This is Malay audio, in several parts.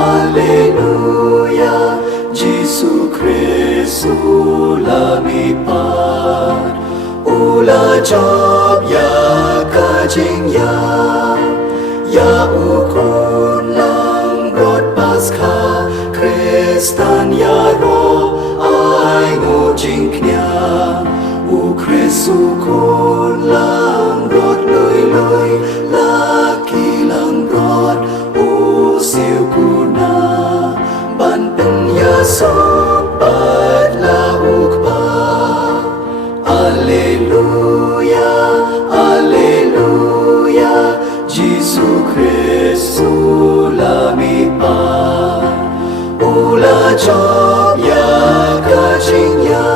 Alleluia, Gesù Cristo lumipad, ula job ya kajing ya ukun lang rod Paskha, Kristan ya ro ai ngo jing knya, u Kristu kun lang rod lui laki lang rod u siu kuna ban pen ya sobat la ukpa. Alleluia, Alleluia, Gesù Cristo lumipad, ula job ya kajing ya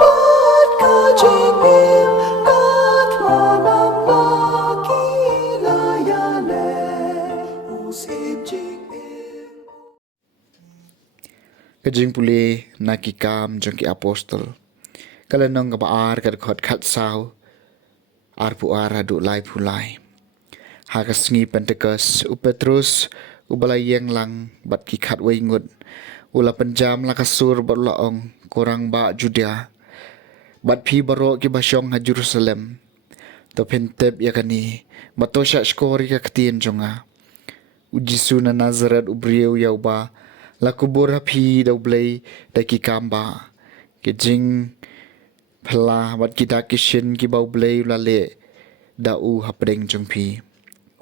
pat kajing im kat lanam laki layale usim jing im. Jingpule nakikam jangki apostol kalanong kabaar kad khot khat sao arpu aradu lai pulai hakas Sngi Pentecost upetrus ubalayeng lang bat ki khat waingut ula penjam lakasur berlaong kurang ba Judea bat phi baro ki basyong ha Jerusalem to pentep yakani matosha skori ka ktien jonga ujisu na Nazaret ubrieu yauba la kubur phi dau blai da ki kamba ke jing phla wat ki da kishin ki bau blai la le da u hapdeng jong phi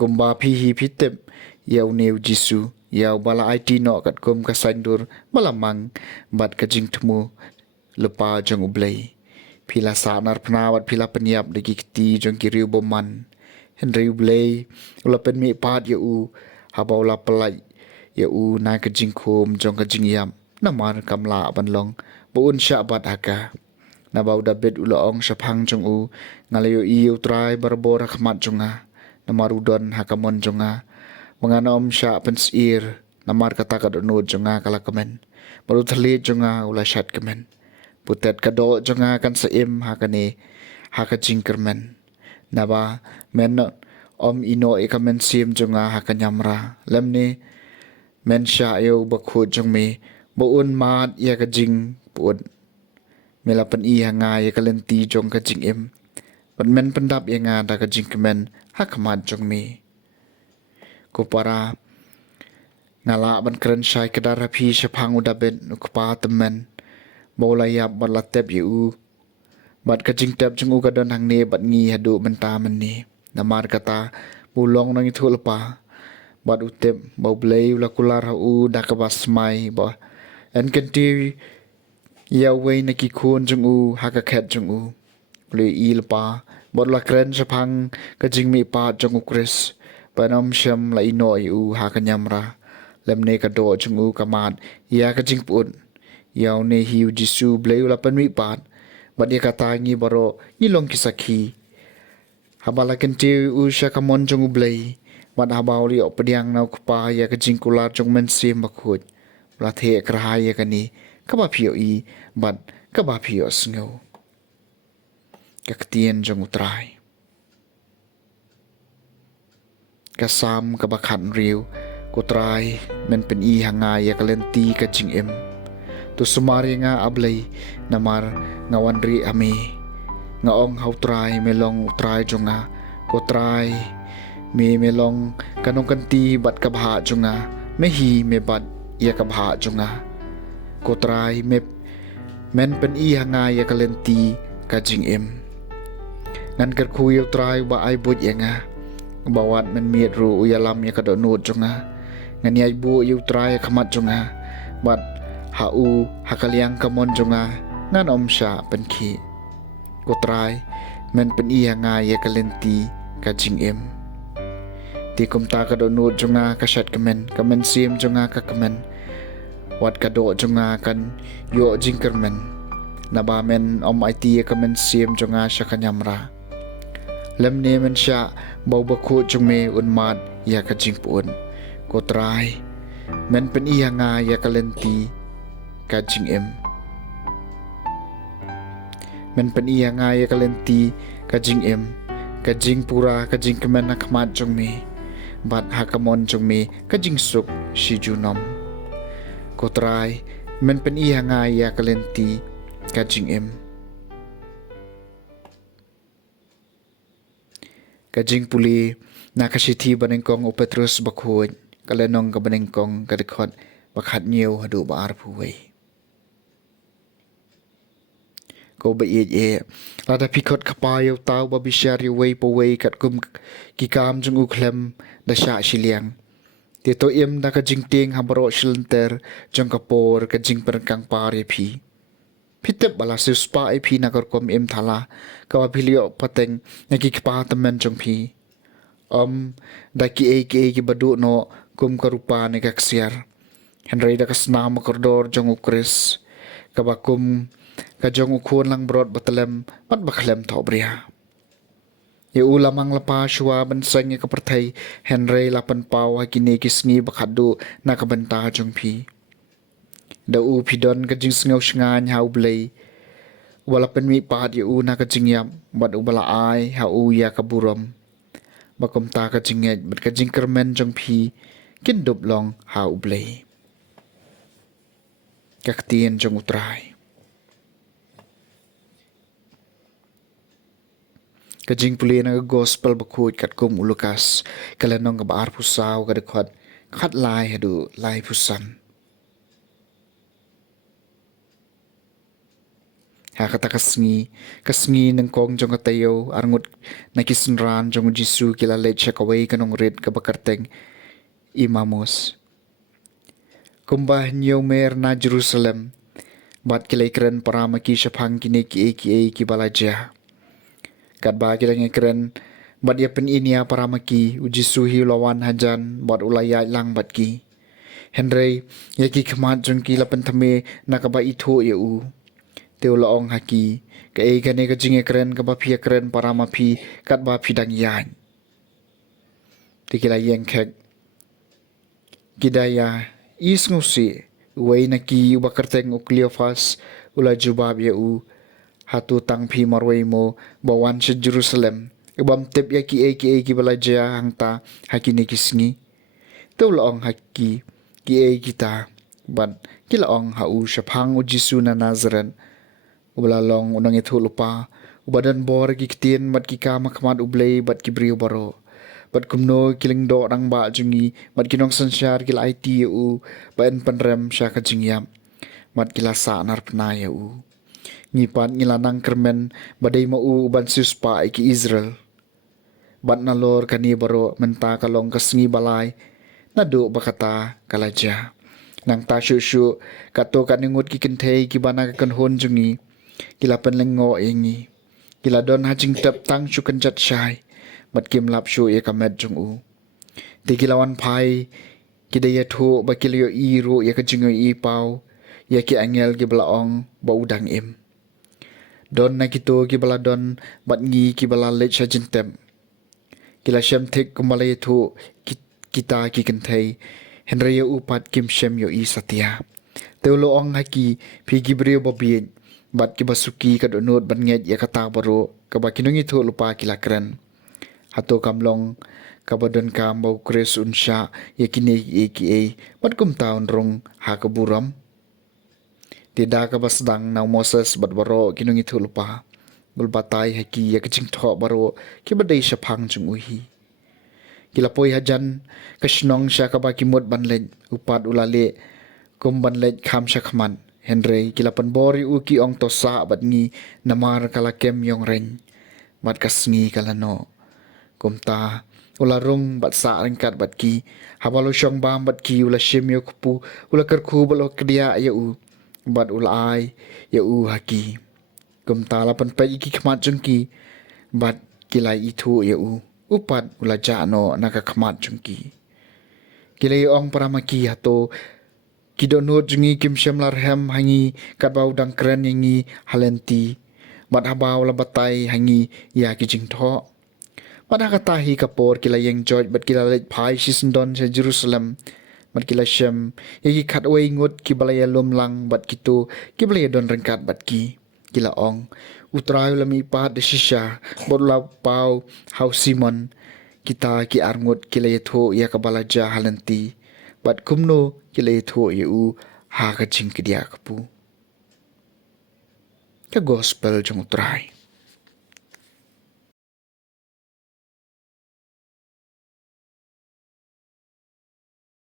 kumba phi hi phitep yau neu jisu yau bala it no kat kum ka sandur balamang bat ka jing thmu lupa jong ublai phila sanar phna wat phila panyap de ki ti jong ki riu boman hen riu blai ula pen mi pat ya u habau la palai ya u na ka jing khom jong ka jing yam namar kamla banlong bo un sha bat aka na bau da bet ula ong shaphang jong u ngalayo iu trai barbor khmat jonga namar udon hakamon jonga mangana om sha pensir namar kata ka no jonga kala kamen baru thali jonga ula shat kamen putet ka do jonga kan saim hakane haka jing kermen naba men om ino e kamen sim jonga hakanyamra lemne men sha yo bakho jong me bo un mat ya ka jing pun melapan i hanga ya kalenti jong ka jing em but men pendap ya nga da ka jing kemen hakmat jong me ko para ngala ban kren shai kadara phi shaphang udabet ukpa temen bolayap balatep yu bat ka jing tep jong u ka don hang ne bat ngi hadu menta men ni namar kata bulong nang ithul pa bat utep bau blai ula kular u da ka basmai ba en kenti ya wei na ki khon jong u ha ka khet jong u le il pa bot la kren shaphang ka jing mi pa jong u kris panom sham la ino u ha ka nyamra lemne ka do jong u ka mat ya ka jing pun yaw ne hiu jisu blai ula pan mi pat bat ya kata ngi baro ilong kisaki habala kenti u shakamon jong u blai wat habau li opdiang nau kpa ya ka jingkular jong men sim bakhut la the krahaya kani ka ba phio i bat ka ba phio sngo ka ktien jong utrai ka sam ka ba khan riu ko trai men pen i hanga ya kalenti ka jing em tu sumari nga ablai namar ngawan ri ami nga ong hau trai melong utrai jonga ko trai me melong kanong kanti bat kabha junga me hi me bat ya kabha junga ko trai me men pen i hanga ya kalenti ka jing em nan kar khuyo trai ba ai bot yanga bawat men miet ru uyalam ya kado nut junga ngan yai bu yu trai khamat junga bat ha u hakaliang kamon junga nan om sha pen khi ko trai men pen i hanga ya kalenti ka jing em ti kum ta ka do nut jonga ka shat kamen sim jonga ka kamen wat ka do jonga kan yo jingkermen na ba men om it kamen sim jonga sha kanyamra lemne men sha bau ba khu jongme unmat ya ka jingpun ko trai men pen i hanga ya kalenti ka jing em men pen i hanga ya kalenti ka jing em ka Jingpura ka Jingkemen na khmat jong mi bat hakamon jong mi ka Jingsuk si junom ko Trai men pen I hanga ya kalenti ka Jingim ka Jingpule na kasiti banengkong o Petrus bakhuj kalenong ka banengkong ka dekhot bakhat nhiều hadu baar phuwei ko ba ye lada pikot kapayo tau ba bisyari wei po wei kat kum kikam jung uklem da sha shiliang ti to im da ka jingting habaro shilenter jong kapor ka jing perkang pare phi pitep bala su spa ip na kor kom im thala ka ba philio pateng na ki pa tamen jong phi da ki badu no kum karupa ne ka ksiar henry da kasna makordor jong ukris ka ba kum ka jong ukhon lang brod batalem mat bakhlem thobria ye ulamang lapa shwa ban sang ka perthai henry lapan paw hakine kisngi bakhadu na ka banta jong phi da u phidon ka jing sngaw shngan hau blei wala pen mi pat ye u na ka jingyam bat u bala ai ha u ya ka buram bakom ta ka jingej bat ka jingkermen jong phi kin dup long ha u blei kaktien jong utrai ka Jingpule na gospel bakhuj kat kum ulukas kalenong ka baar pusaw ka dekhot khat lai hadu lai pusan ha kata kasngi ng kong jong ka Taiew arngut na kisenran jong Jisu kila let shakaway kanong red ka bakarteng imamos kumbah niyo mer na Jerusalem bat kilay kren para maki syapang kini ki balaja kat ba kila ngekren bat ya pen inia para maki uji suhi lawan hajan bat ulaya lang bat ki Henry yaki khmat jong ki lapan thame nakaba itho ya u teu laong haki ka gane ka jinge kren ka ba phia kren para ma phi kat ba phidang yan tikila yeng khek kidaya isngusi wei naki ubakarteng ukliofas ula jubab ya u hatu tang phi marwei mo bawan se Jerusalem ibam tep ya ki balaja hangta hakini kisngi teu laong haki kita ban kilaong hau syapang u Jisu na Nazaren ubalalong unang itu lupa ubadan bor kiktien bat kika makmat ublei bat kibriu baro bat kumno kiling do rang ba jungi bat kinong sansyar kila IT u ban penrem sya ka jingyam mat kila sa nar pnaya u ngipat ngilanang kermen badai mau uban suspa iki Israel bat nalor kani baro menta kalong kasngi balai nado bakata kalaja nang ta syu kato kaningut kikentei kibana kan hon jungi kila penlengo ingi kila don hajing tep tang syu kanjat syai bat kim lap syu ya kamet jung u ti kilawan pai kidaya tho bakilyo i ro ya kajingo i pau ya ki angel ki blaong ba udang im don na kito ki bala don bat ngi ki bala le chajintem kila shem thik kumalay tho kita ki kenthei henry upat kim shem yo I satya teulo ong haki phi gibre bobien bat ki basuki ka donot ban nget ya kata baro ka ba kinungi tho lupa kila kren hato kamlong ka badon ka mau kres unsha ya kine eki bat kum taun rong ha ka buram tidak ka basdang na Moses bat baro kinungi tho lupa bulbatai haki ya kaching tho baro ki badai syapang jung uhi kilapoi hajan kasnong sya ka ba kimot banlen upat ulale kum banlet kham syakman Henry kilapan bori uki ong tosa bat ngi namar kalakem yong reng bat kasngi kalano kumta ularung bat sa rengkat bat ki habalo syong bam bat ki ula shim yo kupu ula kerku balo kedia ya u bat ula ai ya u haki kumta lapan pe iki khmat jengki bat kilai itu ya u upat ula jano naka khmat jengki kilai ong paramaki hato kidonut jungi kim syam larhem hangi kabau dang kren yangi halenti bat habau la batai hangi ya kijing tho bat hakatahi kapor kila yang George bat kila let pai sisendon se Jerusalem bat kila syam yagi khat wei ngut ki balaya lomlang bat kitu ki balaya don rengkat bat ki kila ong utrai lami pa de shisha bot la pau hau simon kita ki arngot kila yetho ya kabalaja halanti bat kumno kila yetho ye u ha ka jing kedia kapu ka gospel jong utrai